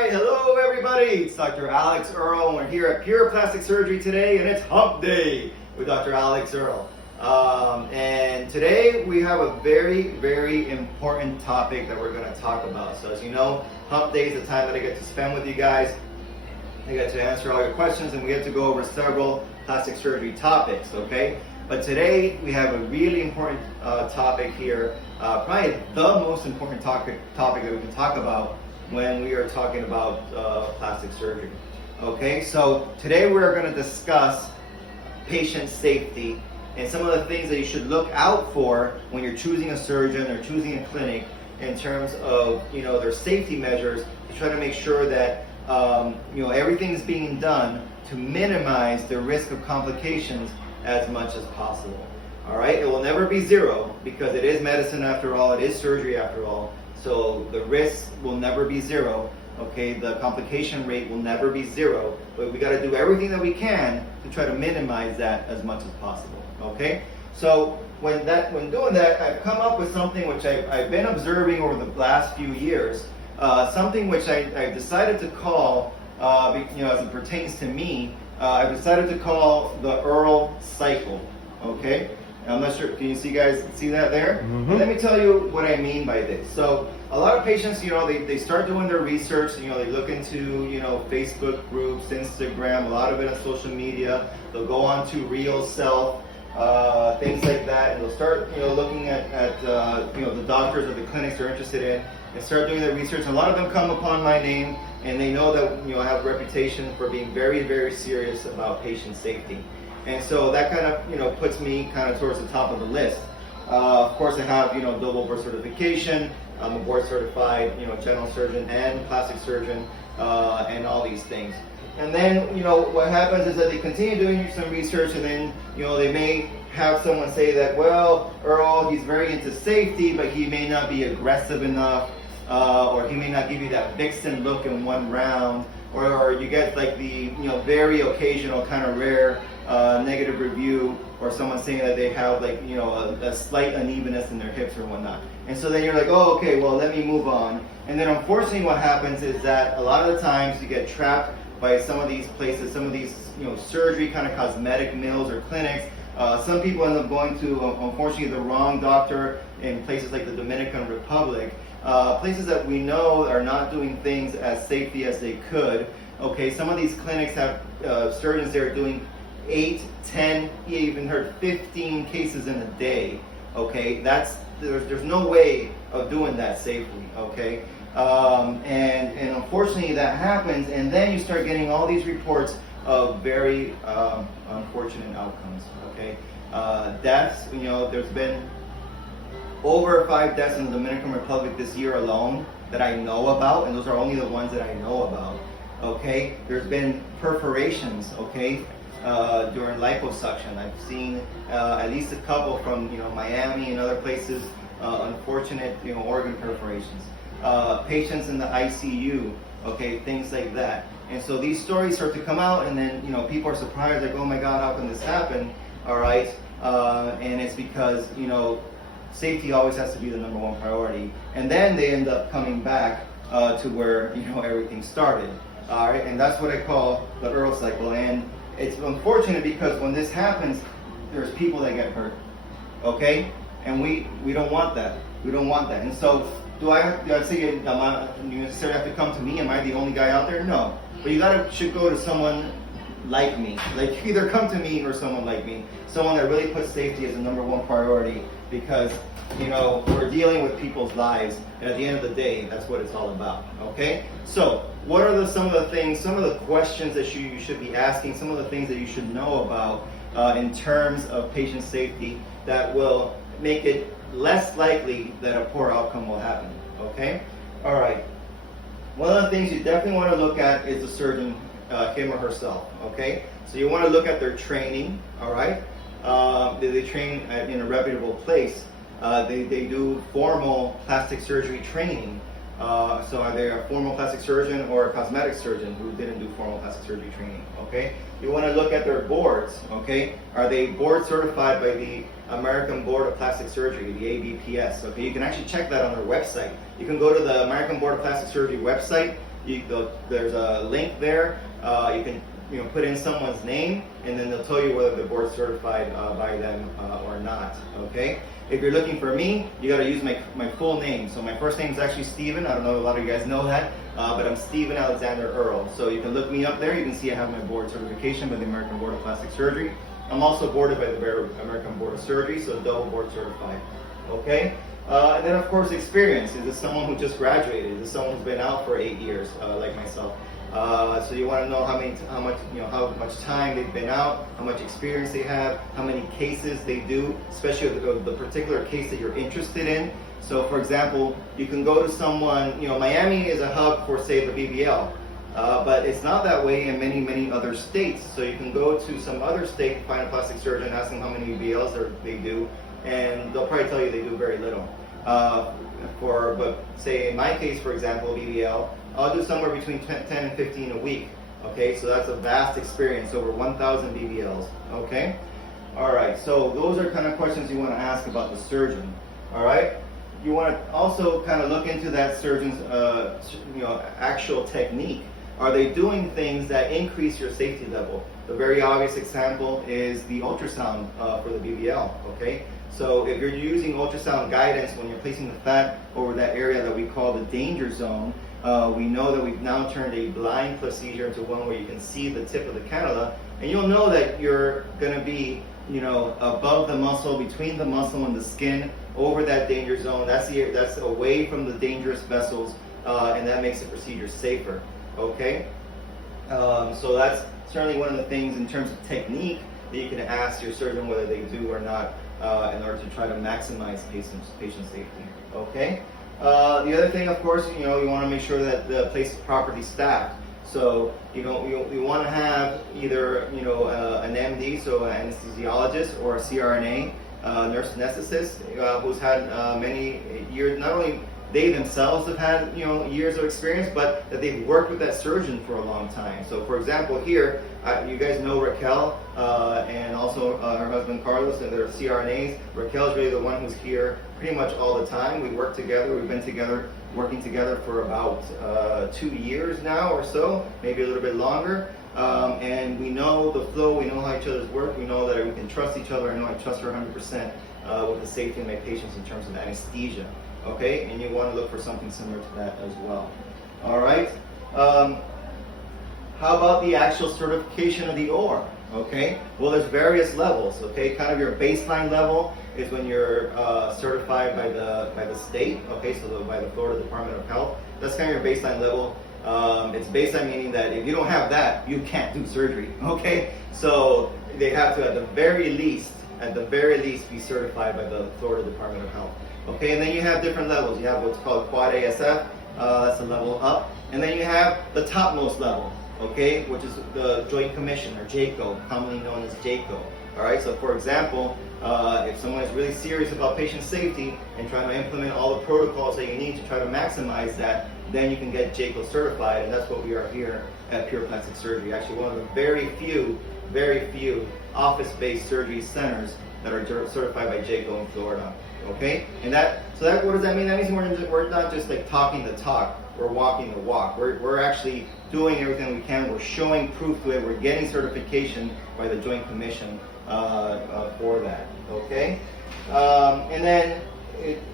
right, hello everybody. It's Dr. Earle, and we're here at Pure Plastic Surgery today, and it's Hump Day with Dr. Earle. And today we have a very, very important topic that we're going to talk about. So as you know, Hump Day is the time that I get to spend with you guys. I get to answer all your questions, and we get to go over several plastic surgery topics, okay? But today we have a really important topic here, probably the most important topic that we can talk about when we are talking about plastic surgery. Okay, so today we're going to discuss patient safety and some of the things that you should look out for when you're choosing a surgeon or choosing a clinic in terms of their safety measures to try to make sure that everything is being done to minimize the risk of complications as much as possible. All right, it will never be zero because it is medicine after all, it is surgery after all. So the risk will never be zero, okay? The complication rate will never be zero, but we got to do everything that we can to try to minimize that as much as possible, okay? So when doing that, I've come up with something which I've been observing over the last few years, something which I decided to call, as it pertains to me, I've decided to call the Earl Cycle, okay? I'm not sure, can you guys see that there? Mm-hmm. Let me tell you what I mean by this. So a lot of patients, they start doing their research, they look into, Facebook groups, Instagram, a lot of it on social media. They'll go on to Real Self, things like that, and they'll start, looking at the doctors or the clinics they're interested in and start doing their research. And a lot of them come upon my name and they know that, I have a reputation for being very, very serious about patient safety. And so that kind of, puts me kind of towards the top of the list. Of course, I have, double board certification. I'm a board certified, general surgeon and plastic surgeon, and all these things. And then, what happens is that they continue doing some research, and then, they may have someone say that, well, Earl, he's very into safety, but he may not be aggressive enough, or he may not give you that vixen look in one round, or you get like the, very occasional kind of rare negative review, or someone saying that they have like a slight unevenness in their hips or whatnot. And so then you're like, oh, okay, well, let me move on. And then unfortunately what happens is that a lot of the times you get trapped by some of these places, some of these surgery kind of cosmetic mills or clinics. Some people end up going to unfortunately the wrong doctor in places like the Dominican Republic, places that we know are not doing things as safely as they could. Okay, some of these clinics have surgeons there doing 8, 10, you even heard 15 cases in a day. Okay, there's no way of doing that safely. Okay, and unfortunately that happens, and then you start getting all these reports of very unfortunate outcomes. Okay, deaths. There's been over 5 deaths in the Dominican Republic this year alone that I know about, and those are only the ones that I know about. Okay, there's been perforations. Okay. During liposuction, I've seen at least a couple from Miami and other places. Unfortunate organ perforations, patients in the ICU, okay, things like that. And so these stories start to come out, and then people are surprised, like, oh my God, how can this happen? All right, and it's because safety always has to be the #1 priority, and then they end up coming back to where everything started. All right, and that's what I call the Earl Cycle. And it's unfortunate because when this happens, there's people that get hurt, okay? And we don't want that. We don't want that. And so, do I say you necessarily have to come to me? Am I the only guy out there? No. But you should go to someone like me. Like, either come to me or someone like me. Someone that really puts safety as the #1 priority, because we're dealing with people's lives, and at the end of the day, that's what it's all about. Okay? So, what are some of the things, some of the questions that you should be asking, some of the things that you should know about in terms of patient safety that will make it less likely that a poor outcome will happen? Okay? All right. One of the things you definitely want to look at is the surgeon, him or herself. Okay? So you want to look at their training. All right? They train in a reputable place. They do formal plastic surgery training. So are they a formal plastic surgeon or a cosmetic surgeon who didn't do formal plastic surgery training? Okay, you want to look at their boards. Okay, are they board certified by the American Board of Plastic Surgery, the ABPS? Okay, you can actually check that on their website. You can go to the American Board of Plastic Surgery website, there's a link there. You can put in someone's name, and then they'll tell you whether the board's certified by them or not. Okay. If you're looking for me, you got to use my full name. So my first name is actually Stephen. I don't know if a lot of you guys know that, but I'm Stephen Alexander Earle. So you can look me up there. You can see I have my board certification by the American Board of Plastic Surgery. I'm also boarded by the American Board of Surgery, so double board certified. Okay. And then of course experience. Is this someone who just graduated? Is this someone who's been out for 8 years, like myself? So you want to know how much time they've been out, how much experience they have, how many cases they do, especially the particular case that you're interested in. So for example, you can go to someone, Miami is a hub for, say, the BBL, but it's not that way in many other states. So you can go to some other state, find a plastic surgeon, ask them how many BBLs they do, and they'll probably tell you they do very little. But say in my case, for example, BBL, I'll do somewhere between 10 and 15 a week. Okay, so that's a vast experience, over 1,000 BBLs. Okay, all right. So those are kind of questions you want to ask about the surgeon. All right, you want to also kind of look into that surgeon's, actual technique. Are they doing things that increase your safety level? The very obvious example is the ultrasound for the BBL. Okay. So if you're using ultrasound guidance when you're placing the fat over that area that we call the danger zone, we know that we've now turned a blind procedure into one where you can see the tip of the cannula, and you'll know that you're going to be, above the muscle, between the muscle and the skin, over that danger zone. That's away from the dangerous vessels, and that makes the procedure safer. Okay, so that's certainly one of the things in terms of technique that you can ask your surgeon whether they do or not. In order to try to maximize patient safety. Okay. The other thing, of course, you want to make sure that the place is properly staffed. So you want to have either an MD, so an anesthesiologist, or a CRNA, nurse anesthetist, who's had many years. Not only they themselves have had years of experience, but that they've worked with that surgeon for a long time. So for example, here you guys know Raquel and also her husband Carlos, and they're CRNAs. Raquel's really the one who's here pretty much all the time. We work together. We've been working together for about 2 years now or so, maybe a little bit longer. And we know the flow. We know how each other's work. We know that we can trust each other. I know I trust her 100% with the safety of my patients in terms of anesthesia. Okay, and you want to look for something similar to that as well. All right. How about the actual certification of the OR? Okay. Well, there's various levels. Okay, kind of your baseline level is when you're certified by the state. Okay, so by the Florida Department of Health. That's kind of your baseline level. It's baseline meaning that if you don't have that, you can't do surgery. Okay, so they have to at the very least, be certified by the Florida Department of Health. Okay, and then you have different levels. You have what's called Quad ASF, that's a level up. And then you have the topmost level, okay, which is the Joint Commission, or JCO, commonly known as JCO. All right, so for example, if someone is really serious about patient safety and trying to implement all the protocols that you need to try to maximize that, then you can get JCO certified, and that's what we are here at Pure Plastic Surgery. Actually, one of the very few office-based surgery centers that are certified by JCO in Florida. Okay, and what does that mean? That means we're not just like talking the talk, we're walking the walk. We're actually doing everything we can. We're showing proof to it. We're getting certification by the Joint Commission for that. Okay, and then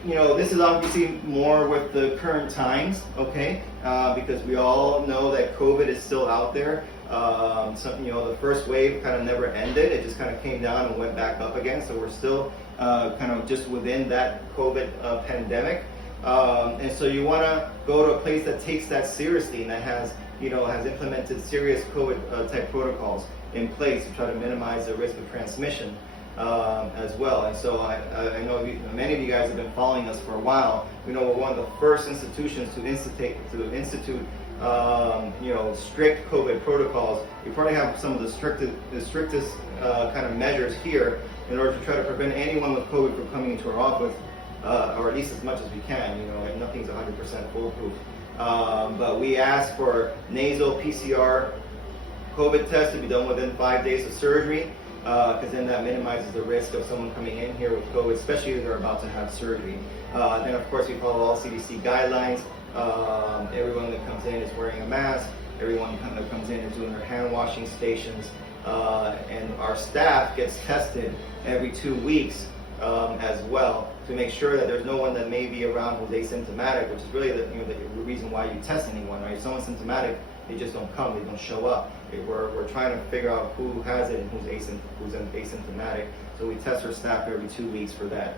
this is obviously more with the current times. Okay, because we all know that COVID is still out there. The first wave kind of never ended. It just kind of came down and went back up again. So we're still kind of just within that COVID pandemic. And so you want to go to a place that takes that seriously and that has implemented serious COVID type protocols in place to try to minimize the risk of transmission as well. And so I know many of you guys have been following us for a while. We know we're one of the first institutions to institute strict COVID protocols. We probably have some of the strictest kind of measures here in order to try to prevent anyone with COVID from coming into our office, or at least as much as we can. Nothing's 100% foolproof. But we ask for nasal PCR COVID test to be done within 5 days of surgery. because then that minimizes the risk of someone coming in here with COVID, especially if they're about to have surgery. Then of course we follow all CDC guidelines. Everyone that comes in is wearing a mask. Everyone that comes in is doing their hand washing stations. And our staff gets tested every 2 weeks as well to make sure that there's no one that may be around who's asymptomatic, which is really the reason why you test anyone, right? If someone's symptomatic, they just don't come, they don't show up. We're trying to figure out who has it and who's asymptomatic. So we test our staff every 2 weeks for that.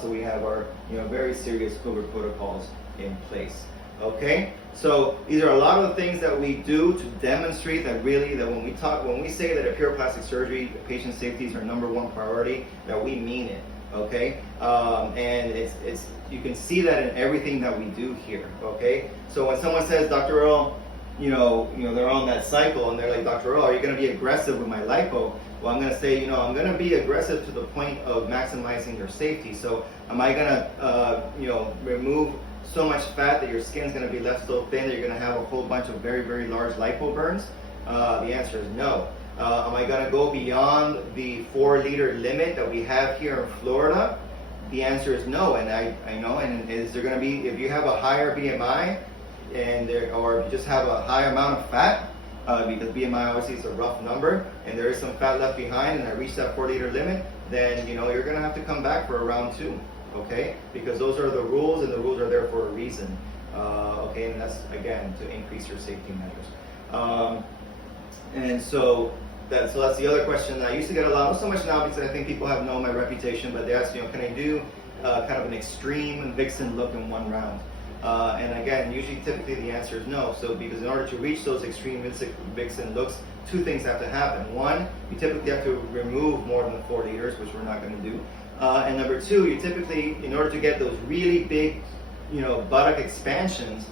So we have our very serious COVID protocols in place. Okay, so these are a lot of the things that we do to demonstrate that when we say that at Pure Plastic Surgery, patient safety is our #1 priority, that we mean it. Okay, and it's you can see that in everything that we do here. Okay, so when someone says, Dr. Earle, they're on that cycle and they're like, Dr. Earle, are you going to be aggressive with my lipo? Well, I'm going to say, I'm going to be aggressive to the point of maximizing your safety. So am I going to, remove so much fat that your skin's going to be left so thin that you're going to have a whole bunch of very, very large lipo burns? The answer is no. Am I going to go beyond the 4-liter limit that we have here in Florida? The answer is no. And I know, and is there going to be, if you have a higher BMI, or if you just have a high amount of fat, because BMI obviously is a rough number, and there is some fat left behind, and I reached that 4-liter limit, then you're going to have to come back for a round 2, okay? Because those are the rules, and the rules are there for a reason, okay? And that's again to increase your safety measures. And so that's the other question I used to get a lot, not so much now because I think people have known my reputation, but they ask, can I do kind of an extreme vixen look in 1 round? And again, typically the answer is no. So because in order to reach those extreme vixen looks, 2 things have to happen. 1, you typically have to remove more than 4 liters, which we're not going to do. And number 2, you typically, in order to get those really big, buttock expansions,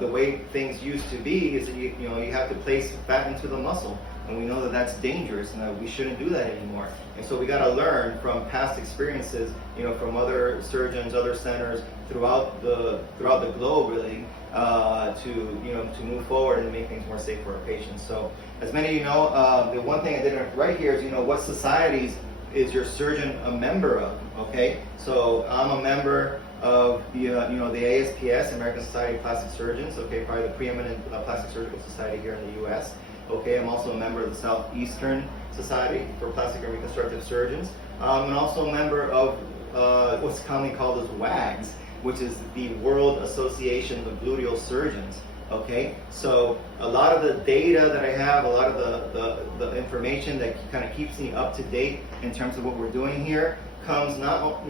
the way things used to be is that you have to place fat into the muscle. And we know that that's dangerous and that we shouldn't do that anymore. And so we got to learn from past experiences, from other surgeons, other centers throughout the globe, really, to move forward and make things more safe for our patients. So, as many of you know, the one thing I didn't write here is, what societies is your surgeon a member of? Okay, so I'm a member of the ASPS, American Society of Plastic Surgeons. Okay, probably the preeminent plastic surgical society here in the U.S. Okay, I'm also a member of the Southeastern Society for Plastic and Reconstructive Surgeons. I'm also a member of what's commonly called as WAGS, which is the World Association of Gluteal Surgeons. Okay, so a lot of the data that I have, a lot of the information that kind of keeps me up to date in terms of what we're doing here comes not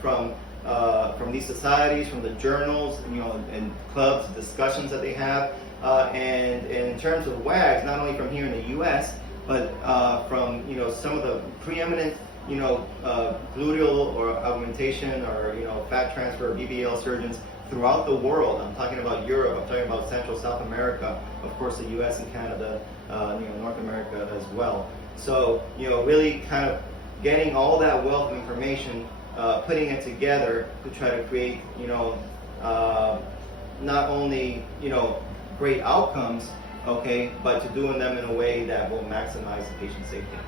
from these societies, from the journals, and clubs, discussions that they have. And in terms of WAGs, not only from here in the U.S., but from some of the preeminent gluteal or augmentation or fat transfer BBL surgeons throughout the world. I'm talking about Europe. I'm talking about Central South America. Of course, the U.S. and Canada, North America as well. So really kind of getting all that wealth of information, putting it together to try to create not only great outcomes, okay, but to doing them in a way that will maximize the patient safety.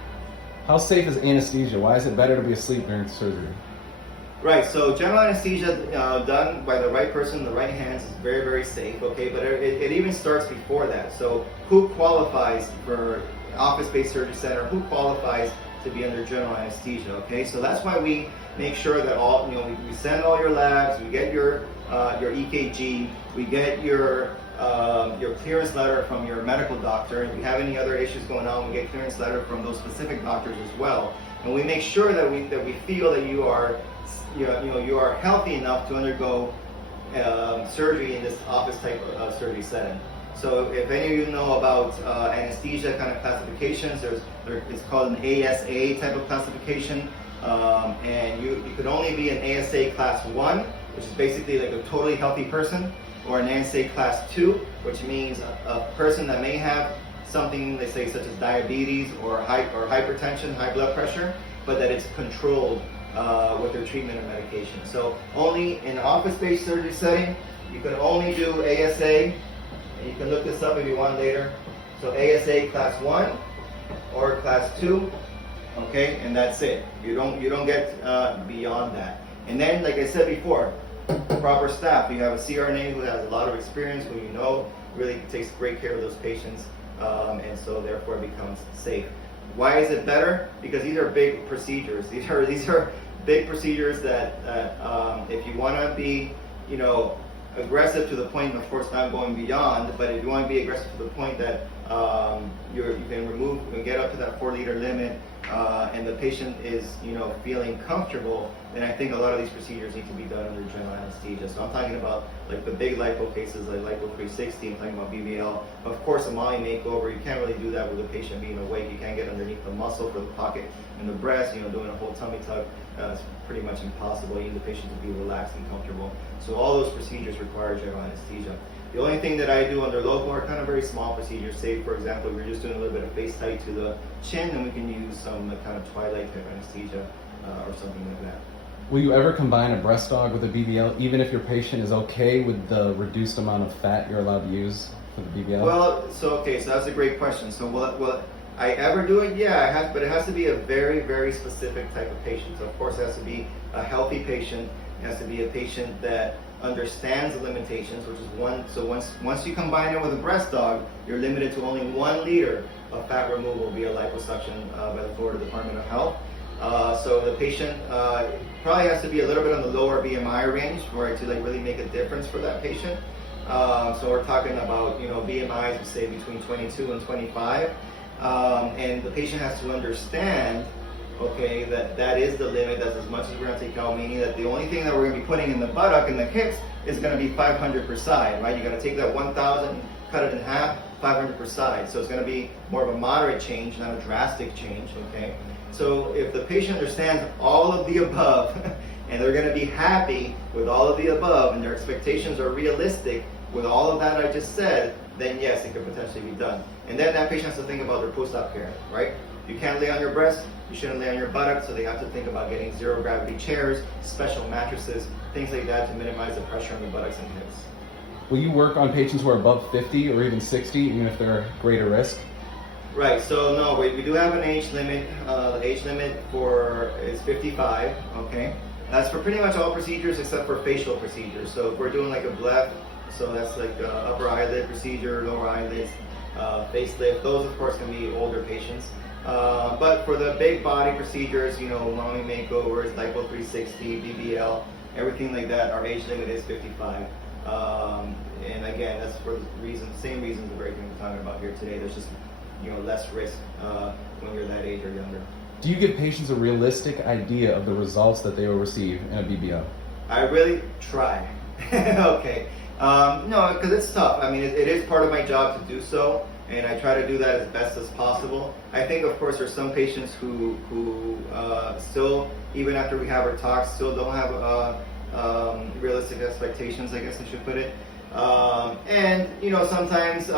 How safe is anesthesia? Why is it better to be asleep during surgery? Right, so general anesthesia done by the right person in the right hands is very, very safe, okay, but it even starts before that. So who qualifies for office-based surgery center? Who qualifies to be under general anesthesia, okay? So that's why we make sure that all, we send all your labs, we get your EKG, we get your clearance letter from your medical doctor. If you have any other issues going on, we get clearance letter from those specific doctors as well. And we make sure that we feel that you are healthy enough to undergo surgery in this office type of surgery setting. So if any of you know about anesthesia kind of classifications, it's called an ASA type of classification, and you could only be an ASA class 1, which is basically like a totally healthy person, or an ASA class 2, which means a person that may have something, they say, such as diabetes or hypertension, high blood pressure, but that it's controlled with their treatment and medication. So only in an office-based surgery setting, you can only do ASA, and you can look this up if you want later. So ASA class 1 or class 2, okay, and that's it. You don't get beyond that. And then, like I said before, proper staff. You have a CRNA who has a lot of experience, who you know really takes great care of those patients, and so therefore it becomes safe. Why is it better? Because these are big procedures. These are big procedures that if you want to be, you know, aggressive to the point, of course, not going beyond, but if you want to be aggressive to the point that you can remove and get up to that 4-liter limit, and the patient is, you know, feeling comfortable, then I think a lot of these procedures need to be done under general anesthesia. So I'm talking about like the big lipo cases, like Lipo 360. I'm talking about BBL. Of course, a Molly makeover, you can't really do that with the patient being awake. You can't get underneath the muscle for the pocket in the breast. You know, doing a whole tummy tuck, it's pretty much impossible. You need the patient to be relaxed and comfortable. So all those procedures require general anesthesia. The only thing that I do under local are kind of very small procedures. Say, for example, if we're just doing a little bit of face tight to the chin, then we can use some kind of twilight type anesthesia or something like that. Will you ever combine a breast dog with a BBL, even if your patient is okay with the reduced amount of fat you're allowed to use for the BBL? Well, so that's a great question. So will I ever do it? Yeah, I have, but it has to be a very, very specific type of patient. So of course it has to be a healthy patient. It has to be a patient that understands the limitations, which is one. So once you combine it with a breast dog, you're limited to only 1 liter of fat removal via liposuction by the Florida Department of Health. So the patient probably has to be a little bit on the lower BMI range for it to like really make a difference for that patient. So we're talking about, you know, BMIs, say between 22 and 25, and the patient has to understand, okay, that is the limit. That's as much as we're going to take out, meaning that the only thing that we're going to be putting in the buttock and the hips is going to be 500 per side, right? You're going to take that 1,000, cut it in half, 500 per side. So it's going to be more of a moderate change, not a drastic change, okay? So if the patient understands all of the above, and they're going to be happy with all of the above, and their expectations are realistic with all of that I just said, then yes, it could potentially be done. And then that patient has to think about their post-op care, right? You can't lay on your breast, you shouldn't lay on your buttock, so they have to think about getting zero gravity chairs, special mattresses, things like that to minimize the pressure on the buttocks and hips. Will you work on patients who are above 50 or even 60, even if they're greater risk? Right, so no, we do have an age limit. The age limit is 55, okay? That's for pretty much all procedures except for facial procedures. So if we're doing like a BLEF, so that's like upper eyelid procedure, lower eyelids, facelift, those of course can be older patients. But for the big body procedures, you know, mommy makeovers, Lipo 360, BBL, everything like that, our age limit is 55. And again, that's for the same reasons of everything we're talking about here today. There's just, you know, less risk when you're that age or younger. Do you give patients a realistic idea of the results that they will receive in a BBL? I really try. Okay. No, because it's tough. I mean, it is part of my job to do so, and I try to do that as best as possible. I think, of course, there's some patients who still, even after we have our talks, still don't have realistic expectations, I guess I should put it. And, you know, sometimes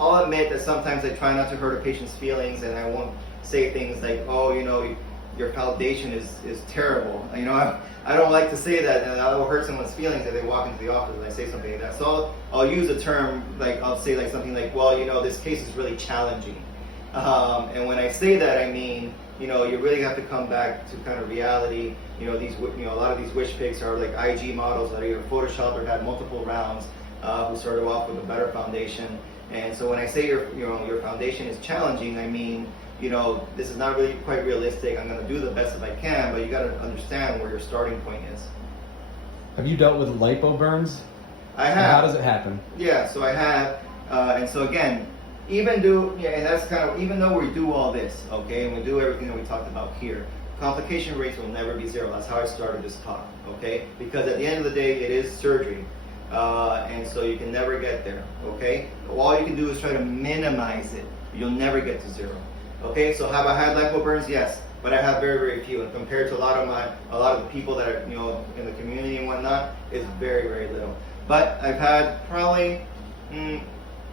I'll admit that sometimes I try not to hurt a patient's feelings, and I won't say things like, oh, you know, your foundation is terrible. You know, I don't like to say that, and that will hurt someone's feelings if they walk into the office and I say something like that. So I'll use a term, like I'll say like something like, well, you know, this case is really challenging. And when I say that, I mean, you know, you really have to come back to kind of reality. You know, a lot of these wish pics are like IG models that are either photoshopped or had multiple rounds, who started off with a better foundation. And so when I say your foundation is challenging, I mean, you know, this is not really quite realistic. I'm going to do the best that I can, but you got to understand where your starting point is. Have you dealt with lipo burns? I have. And how does it happen? Yeah, so I have, and so again, and that's kind of, even though we do all this, okay, and we do everything that we talked about here, complication rates will never be zero. That's how I started this talk, okay? Because at the end of the day, it is surgery. And so you can never get there, okay? All you can do is try to minimize it. You'll never get to zero, okay? So have I had lipo burns? Yes, but I have very, very few. And compared to a lot of the people that are, you know, in the community and whatnot, it's very, very little. But I've had probably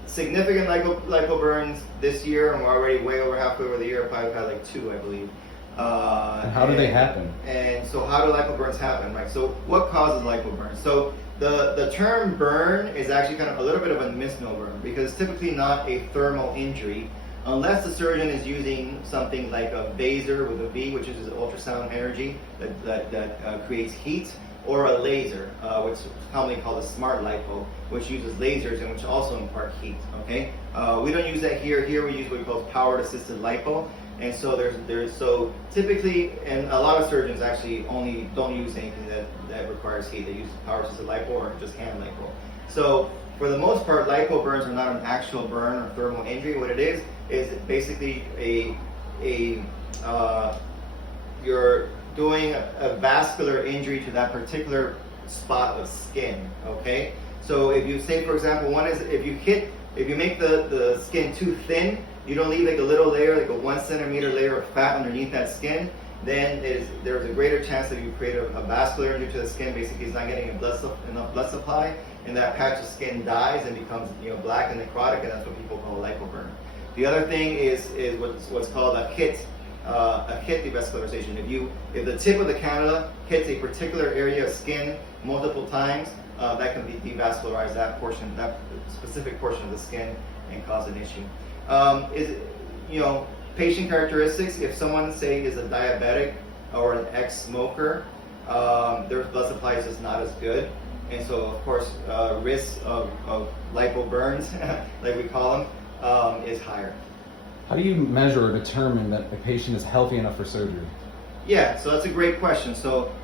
significant lipo burns this year, and we're already way over halfway over the year. I've probably had like 2, I believe. And how do they happen? And so how do lipo burns happen, right? So what causes lipo burns? So the term burn is actually kind of a little bit of a misnomer, because it's typically not a thermal injury. unless the surgeon is using something like a vaser with a V, which uses ultrasound energy that creates heat, or a laser, which is commonly called a smart lipo, which uses lasers and which also impart heat. Okay, we don't use that here. Here we use what we call powered assisted lipo, and so so typically, and a lot of surgeons actually only don't use anything that requires heat. They use power assisted lipo or just hand lipo. So for the most part, lipo burns are not an actual burn or thermal injury. What it is basically you're doing a vascular injury to that particular spot of skin. Okay, so if you say, for example, one is if you make the skin too thin, you don't leave like a little layer, like a 1 centimeter layer of fat underneath that skin, then there's a greater chance that you create a vascular injury to the skin. Basically, it's not getting enough blood supply, and that patch of skin dies and becomes black and necrotic, and that's what people call a lipoburn. The other thing is what's called a hit devascularization. If the tip of the cannula hits a particular area of skin multiple times, that can devascularize that specific portion of the skin and cause an issue. Patient characteristics. If someone, say, is a diabetic or an ex-smoker, their blood supply is just not as good, and so of course risk of lipo burns, like we call them, is higher. How do you measure or determine that a patient is healthy enough for surgery? Yeah, so that's a great question.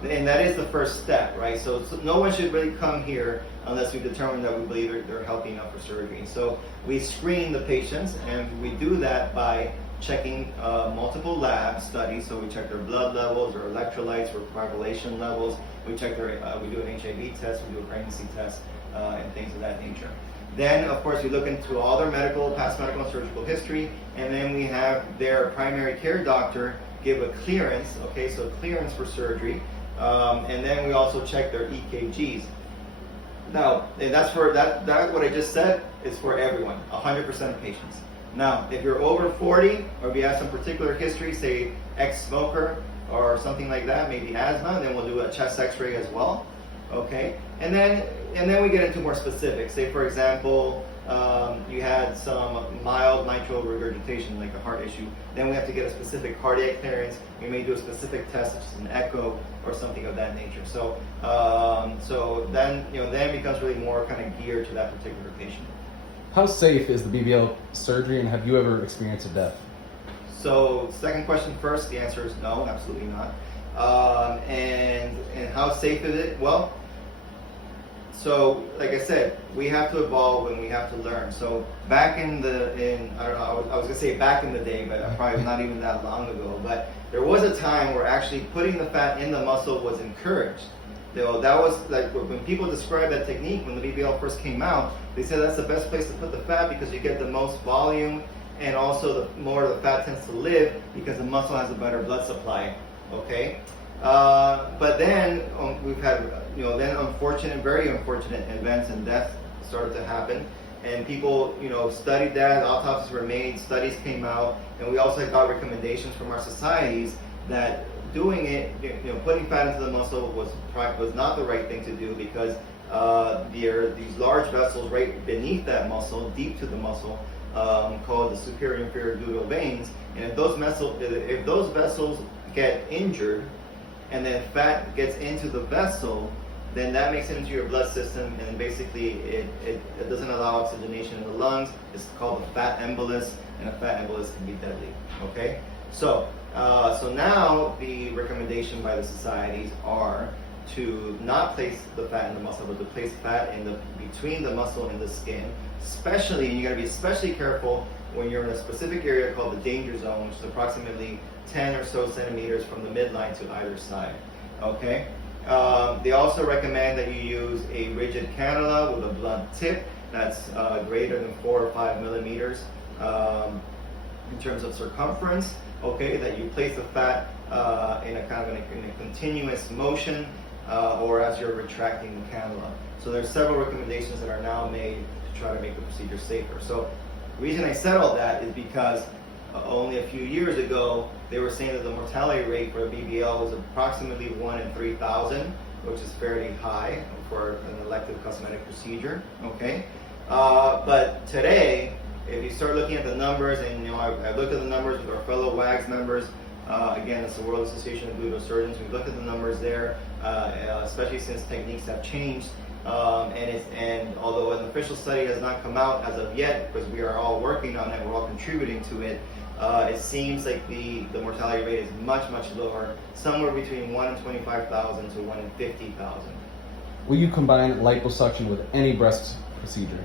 And that is the first step, right? So no one should really come here unless we determine that we believe they're healthy enough for surgery. So we screen the patients, and we do that by checking multiple lab studies. So we check their blood levels, their electrolytes, their coagulation levels. We check we do an HIV test, we do a pregnancy test, and things of that nature. Then, of course, we look into all their past medical and surgical history, and then we have their primary care doctor give a clearance, okay, so clearance for surgery, and then we also check their EKGs. Now, and that's what I just said is for everyone, 100% of patients. Now, if you're over 40, or if you have some particular history, say ex-smoker or something like that, maybe asthma, then we'll do a chest X-ray as well, okay? And then we get into more specifics. Say, for example, you had some mild mitral regurgitation, like a heart issue. Then we have to get a specific cardiac clearance. We may do a specific test, such as an echo or something of that nature. So then it becomes really more kind of geared to that particular patient. How safe is the BBL surgery, and have you ever experienced a death? So, second question first. The answer is no, absolutely not. And how safe is it? Well, so like I said, we have to evolve and we have to learn. So back I don't know, I was gonna say back in the day, but probably not even that long ago. But there was a time where actually putting the fat in the muscle was encouraged. That was like when people described that technique when the BBL first came out. They said that's the best place to put the fat because you get the most volume, and also the more the fat tends to live because the muscle has a better blood supply. Okay. But then we've had, very unfortunate events and deaths started to happen, and people, studied that. Autopsies were made, studies came out, and we also got recommendations from our societies that doing it, putting fat into the muscle was not the right thing to do because there are these large vessels right beneath that muscle, deep to the muscle, called the superior and inferior gluteal veins, and if those vessels get injured, and then fat gets into the vessel, then that makes it into your blood system, and basically it doesn't allow oxygenation in the lungs. It's called a fat embolus, and a fat embolus can be deadly. Okay, so now the recommendation by the societies are to not place the fat in the muscle, but to place fat between the muscle and the skin. Especially, and you got to be especially careful when you're in a specific area called the danger zone, which is approximately 10 or so centimeters from the midline to either side. Okay. They also recommend that you use a rigid cannula with a blunt tip that's greater than 4 or 5 millimeters in terms of circumference. Okay, that you place the fat in a continuous motion or as you're retracting the cannula. So there's several recommendations that are now made to try to make the procedure safer. So the reason I said all that is because only a few years ago, they were saying that the mortality rate for a BBL was approximately 1 in 3,000, which is fairly high for an elective cosmetic procedure, okay? But today, if you start looking at the numbers, and I've looked at the numbers with our fellow WAGS members. Again, it's the World Association of Gluteal Surgeons. We've looked at the numbers there, especially since techniques have changed. And although an official study has not come out as of yet, because we are all working on it, we're all contributing to it, it seems like the mortality rate is much lower, somewhere between 1 in 25,000 to 1 in 50,000. Will you combine liposuction with any breast procedure?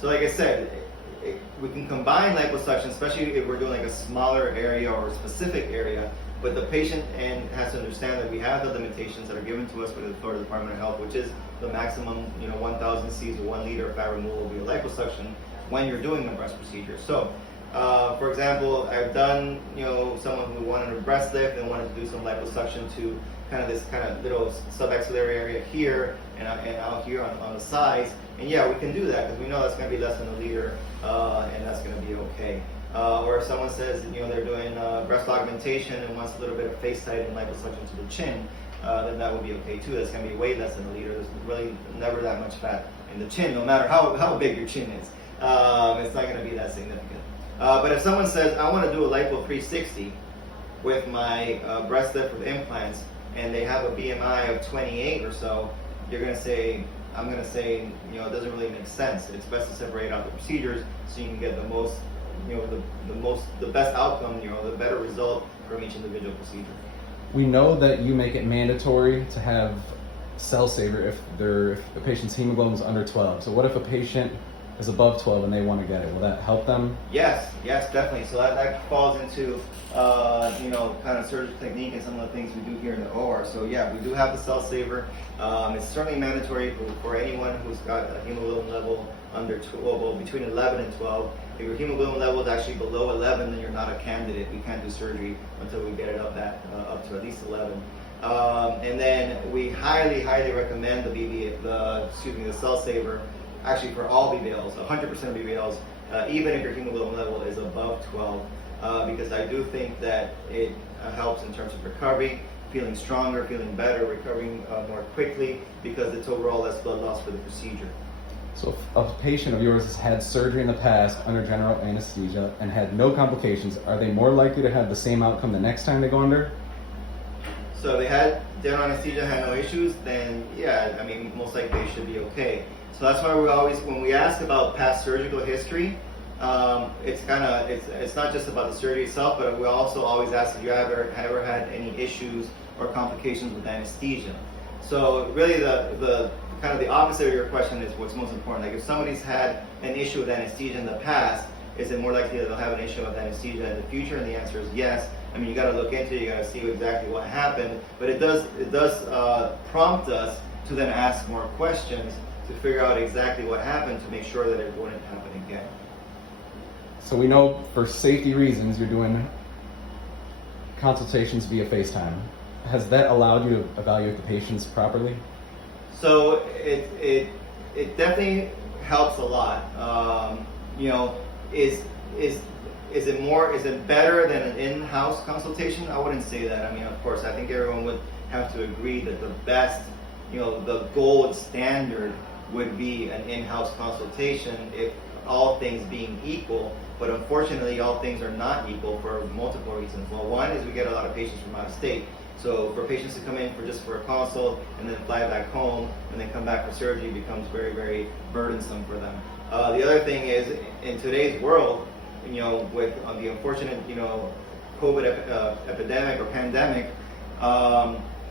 So like I said, we can combine liposuction, especially if we're doing like a smaller area or a specific area, but the patient has to understand that we have the limitations that are given to us by the Florida Department of Health, which is the maximum 1,000 cc's or 1 liter of fat removal via liposuction when you're doing a breast procedure. So for example, I've done someone who wanted a breast lift and wanted to do some liposuction to this little subaxillary area here and out here on the sides, and yeah, we can do that because we know that's going to be less than a liter, and that's going to be okay. Or if someone says they're doing breast augmentation and wants a little bit of face tightening liposuction to the chin, then that would be okay too. That's going to be way less than a liter. There's really never that much fat in the chin, no matter how big your chin is. It's not going to be that significant. But if someone says, I want to do a lipo 360 with my breast lift with implants, and they have a BMI of 28 or so, I'm going to say, it doesn't really make sense. It's best to separate out the procedures so you can get the most, the best outcome, the better result from each individual procedure. We know that you make it mandatory to have cell saver if the patient's hemoglobin is under 12. So what if a patient is above 12 and they want to get it? Will that help them? Yes, definitely. So that falls into surgical technique and some of the things we do here in the OR. So yeah, we do have the cell saver. It's certainly mandatory for anyone who's got a hemoglobin level under 12, well, between 11 and 12. If your hemoglobin level is actually below 11, then you're not a candidate. We can't do surgery until we get it up to at least 11. And then we highly recommend the cell saver, actually for all BBLs, 100% of BBLs, even if your hemoglobin level is above 12, because I do think that it helps in terms of recovery, feeling stronger, feeling better, recovering more quickly, because it's overall less blood loss for the procedure. So if a patient of yours has had surgery in the past under general anesthesia and had no complications, are they more likely to have the same outcome the next time they go under? So if they had general anesthesia, had no issues, then yeah, most likely they should be okay. So that's why when we ask about past surgical history, it's not just about the surgery itself, but we also always ask if you ever had any issues or complications with anesthesia. So really the opposite of your question is what's most important. Like if somebody's had an issue with anesthesia in the past, is it more likely that they'll have an issue with anesthesia in the future? And the answer is yes. You got to look into it, you got to see exactly what happened, but it does prompt us to then ask more questions to figure out exactly what happened to make sure that it wouldn't happen again. So we know for safety reasons you're doing consultations via FaceTime. Has that allowed you to evaluate the patients properly? So it definitely helps a lot. Is it better than an in-house consultation? I wouldn't say that. Of course, I think everyone would have to agree that the best, the gold standard would be an in-house consultation if all things being equal, but unfortunately all things are not equal for multiple reasons. Well, one is we get a lot of patients from out of state. So for patients to come in just for a consult and then fly back home and then come back for surgery becomes very burdensome for them. The other thing is, in today's world, with the unfortunate, COVID epidemic or pandemic,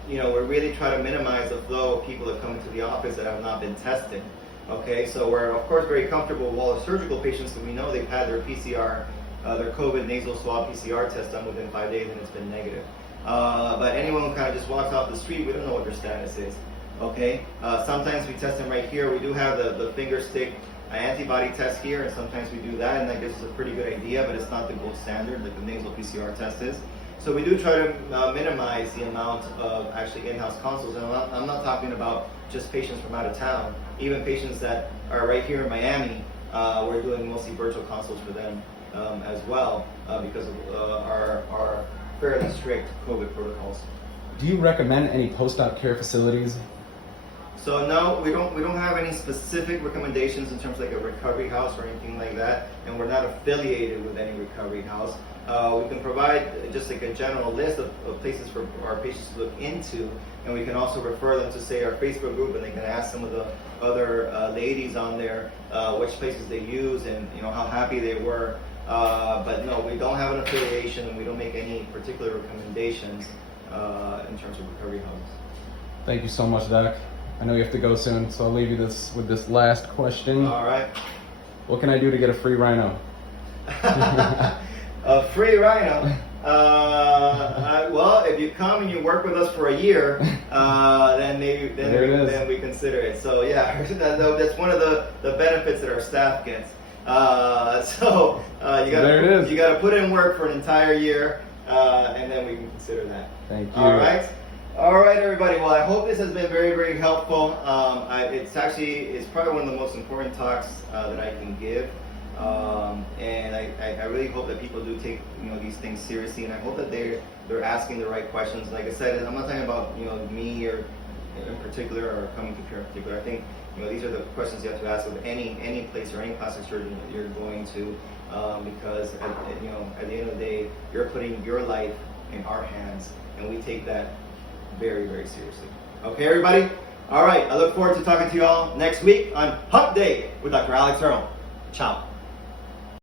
we really try to minimize the flow of people that come into the office that have not been tested. Okay, so we're of course very comfortable with all the surgical patients that we know they've had their PCR, their COVID nasal swab PCR test done within 5 days and it's been negative. But anyone who just walks off the street, we don't know what their status is. Okay, sometimes we test them right here. We do have the finger stick antibody test here, and sometimes we do that, and that gives us a pretty good idea, but it's not the gold standard like the nasal PCR test is. So we do try to minimize the amount of actually in-house consults, and I'm not talking about just patients from out of town. Even patients that are right here in Miami, we're doing mostly virtual consults for them as well because of our fairly strict COVID protocols. Do you recommend any post-op care facilities So no, we don't have any specific recommendations in terms of like a recovery house or anything like that, and we're not affiliated with any recovery house. We can provide just like a general list of places for our patients to look into, and we can also refer them to say our Facebook group, and they can ask some of the other ladies on there which places they use and how happy they were. But no, we don't have an affiliation, and we don't make any particular recommendations in terms of recovery houses. Thank you so much, Doc. I know you have to go soon, so I'll leave you with this last question. All right. What can I do to get a free rhino? A free rhino. Well, if you come and you work with us for a year, then we consider it. So yeah, that's one of the benefits that our staff gets. You got to put in work for an entire year, and then we can consider that. Thank you. All right, everybody. Well, I hope this has been very, very helpful. It's probably one of the most important talks that I can give. And I really hope that people do take these things seriously, and I hope that they're asking the right questions. Like I said, I'm not talking about me or in particular or coming to care in particular. I think these are the questions you have to ask of any place or any plastic surgeon that you're going to, because at the end of the day, you're putting your life in our hands, and we take that very, very seriously. Okay, everybody. All right. I look forward to talking to you all next week on Hump Day with Dr. Alex Earle. Ciao.